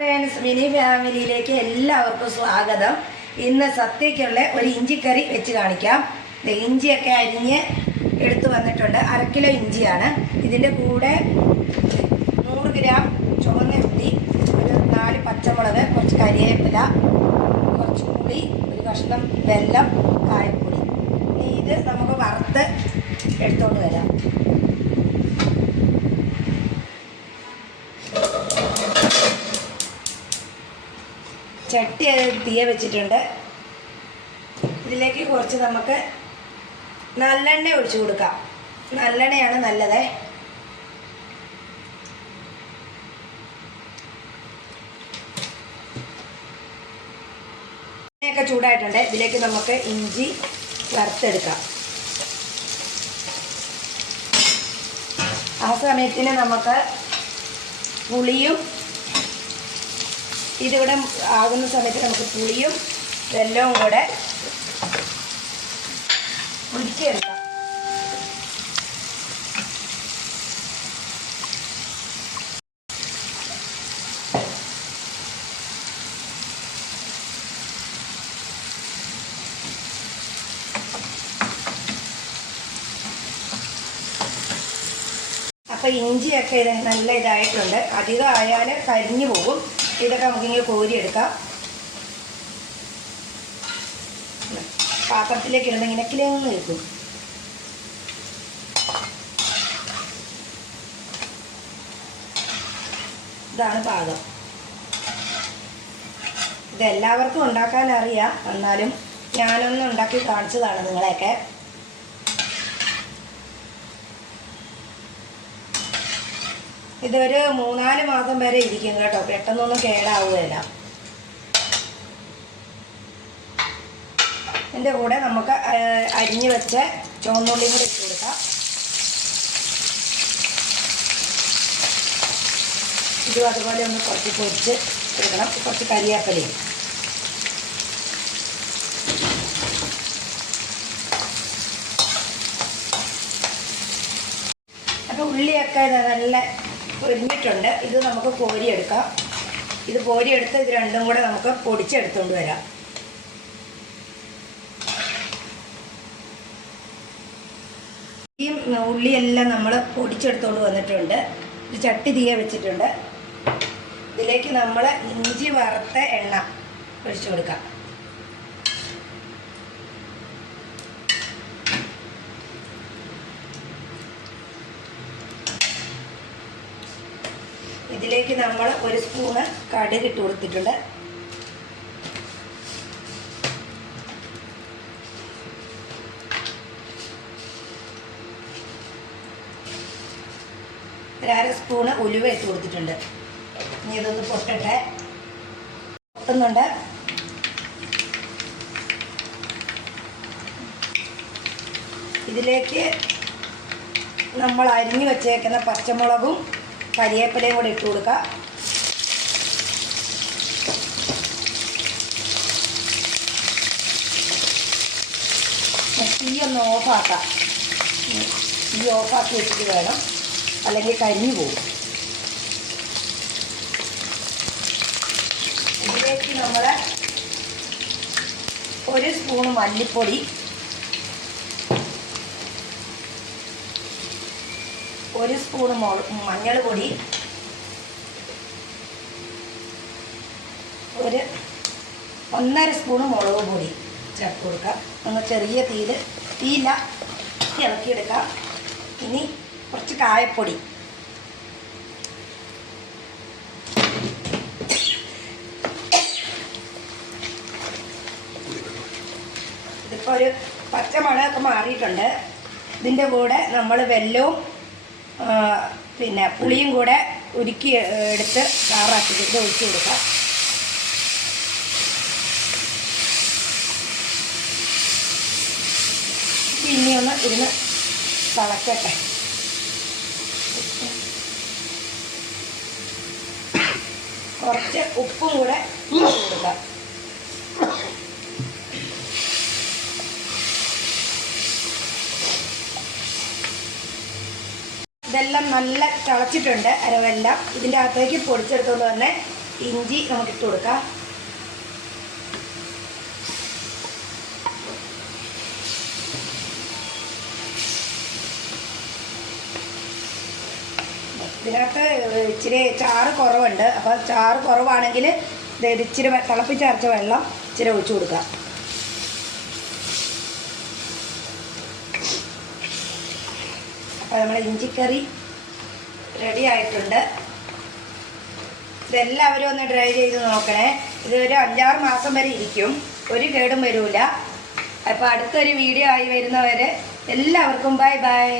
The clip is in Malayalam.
ഫ്രണ്ട്സ് മിനി ഫാമിലിയിലേക്ക് എല്ലാവർക്കും സ്വാഗതം. ഇന്ന് സത്യക്കുള്ള ഒരു ഇഞ്ചിക്കറി വെച്ച് കാണിക്കാം. ഇഞ്ചിയൊക്കെ അരിഞ്ഞ് എടുത്തു വന്നിട്ടുണ്ട്. അര കിലോ ഇഞ്ചിയാണ്. ഇതിന്റെ കൂടെ നൂറ് ഗ്രാം ചുവന്ന ഉള്ളി ഒരു നാല് പച്ചമുളക് കുറച്ച് കരിയേപ്പില കുറച്ച് പുളി ഒരു കഷ്ണം വെല്ലം കായപ്പൊടി. ഇത് നമുക്ക് വറുത്ത് എടുത്തുകൊണ്ട് വരാം. ചട്ടി തീയ വെച്ചിട്ടുണ്ട്. ഇതിലേക്ക് കുറച്ച് നമുക്ക് നല്ലെണ്ണ ഒഴിച്ചു കൊടുക്കാം. നല്ലെണ്ണയാണ് നല്ലത്. എണ്ണയൊക്കെ ചൂടായിട്ടുണ്ട്. ഇതിലേക്ക് നമുക്ക് ഇഞ്ചി വറുത്തെടുക്കാം. ആ സമയത്തിന് നമുക്ക് പുളിയും ഇതിവിടെ ആകുന്ന സമയത്ത് നമുക്ക് പുളിയും വെല്ലവും കൂടെ ഉരുക്കിയെടുക്കാം. അപ്പോൾ ഇഞ്ചിയൊക്കെ നല്ല ഇതായിട്ടുണ്ട്. അധികം ആയാൽ കരിഞ്ഞു പോകും. ഇതൊക്കെ നമുക്കിങ്ങനെ കോരിയെടുക്കാം. പാത്രത്തിലേക്ക് ഇടുന്ന ഇങ്ങനെ കിലങ്ങ് കിട്ടും ഇതാണ് പാകം. ഇതെല്ലാവർക്കും ഉണ്ടാക്കാൻ അറിയാം. എന്നാലും ഞാനൊന്ന് ഉണ്ടാക്കി കാണിച്ചതാണ് നിങ്ങളെയൊക്കെ. ഇതൊരു മൂന്നാൽ മാസം വരെ ഇരിക്കും കേട്ടോ. പെട്ടെന്നൊന്നും കേടാവുകയില്ല. ഇതിന്റെ കൂടെ നമുക്ക് അരിഞ്ഞ് വെച്ച ചുവന്നുള്ളിയും കൂടി ഇട്ട് കൊടുക്കാം. ഇതും അതുപോലെ ഒന്ന് കുറച്ച് പൊരിച്ച് എടുക്കണം. കുറച്ച് കരിയാപ്പലയും. അപ്പോൾ ഉള്ളിയൊക്കെ നല്ല പൊരിഞ്ഞിട്ടുണ്ട്. ഇത് നമുക്ക് കോരിയെടുക്കാം. ഇത് കോരിയെടുത്ത് ഇത് രണ്ടും കൂടെ നമുക്ക് പൊടിച്ചെടുത്തുകൊണ്ട് വരാം. ഈ ഉള്ളിയെല്ലാം നമ്മൾ പൊടിച്ചെടുത്തുകൊണ്ട് വന്നിട്ടുണ്ട്. ഒരു ചട്ടി തീയ വെച്ചിട്ടുണ്ട്. ഇതിലേക്ക് നമ്മൾ ഇഞ്ചി വറുത്ത എണ്ണ ഒഴിച്ചു കൊടുക്കാം. ഇതിലേക്ക് നമ്മൾ ഒരു സ്പൂണ് കടുക് ഇട്ട് കൊടുത്തിട്ടുണ്ട്. ഒരര സ്പൂണ് ഉലുവ ഇട്ട് കൊടുത്തിട്ടുണ്ട്. ഇനി ഇതൊന്ന് പൊട്ടട്ടെ. പൊട്ടുന്നുണ്ട്. ഇതിലേക്ക് നമ്മൾ അരിഞ്ഞു വെച്ചേക്കുന്ന പച്ചമുളകും കരിവേപ്പിലയും കൂടി ഇട്ട് കൊടുക്കുക തീ ഒന്ന് ഓഫാക്കാം തീ ഓഫാക്കി വെച്ചിട്ട് വേണം. അല്ലെങ്കിൽ കരിഞ്ഞു പോകും. ഇതിലേക്ക് നമ്മൾ ഒരു സ്പൂൺ മല്ലിപ്പൊടി ഒരു സ്പൂൺ മഞ്ഞൾപ്പൊടി മഞ്ഞൾ പൊടി ഒരു ഒന്നര സ്പൂണ് മുളക് പൊടി ചേർത്ത് കൊടുക്കാം. ഒന്ന് ചെറിയ തീയിൽ തീയില്ല. ഇളക്കിയെടുക്കാം. ഇനി കുറച്ച് കായപ്പൊടി. ഇതിപ്പോൾ ഒരു പച്ചമുളകൊക്കെ മാറിയിട്ടുണ്ട്. ഇതിന്റെ കൂടെ നമ്മൾ വെല്ലവും പിന്നെ പുളിയും കൂടെ ഉരുക്കി എടുത്ത് ചാറാക്കിയിട്ട് ഇത് ഒഴിച്ചു കൊടുക്കാം. ഇനി ഒന്ന് ഇരുന്ന് തിളക്കട്ടെ. കുറച്ച് ഉപ്പും കൂടെ കൊടുക്കാം. ഇതെല്ലാം നല്ല തിളച്ചിട്ടുണ്ട് അരവെല്ലാം. ഇതിന്റെ അകത്തേക്ക് പൊടിച്ചെടുത്തുകൊണ്ട് തന്നെ ഇഞ്ചി നമുക്ക് ഇട്ട് കൊടുക്കാം. ഇതിനകത്ത് ഇച്ചിരി ചാറ് കുറവുണ്ട്. അപ്പോൾ ചാറ് കുറവാണെങ്കിൽ ഇത് ഇച്ചിരി തിളപ്പിച്ചരച്ച വെള്ളം ഇച്ചിരി ഒഴിച്ചു കൊടുക്കാം. അപ്പോൾ നമ്മുടെ ഇഞ്ചിക്കറി റെഡി ആയിട്ടുണ്ട്. ഇതെല്ലാവരും ഒന്ന് ട്രൈ ചെയ്ത് നോക്കണേ. ഇത് ഒരു അഞ്ചാറ് മാസം വരെ ഇരിക്കും. ഒരു കേടും വരില്ല അപ്പോൾ അടുത്തൊരു വീഡിയോ ആയി വരുന്നവരെ എല്ലാവർക്കും ബൈ ബൈ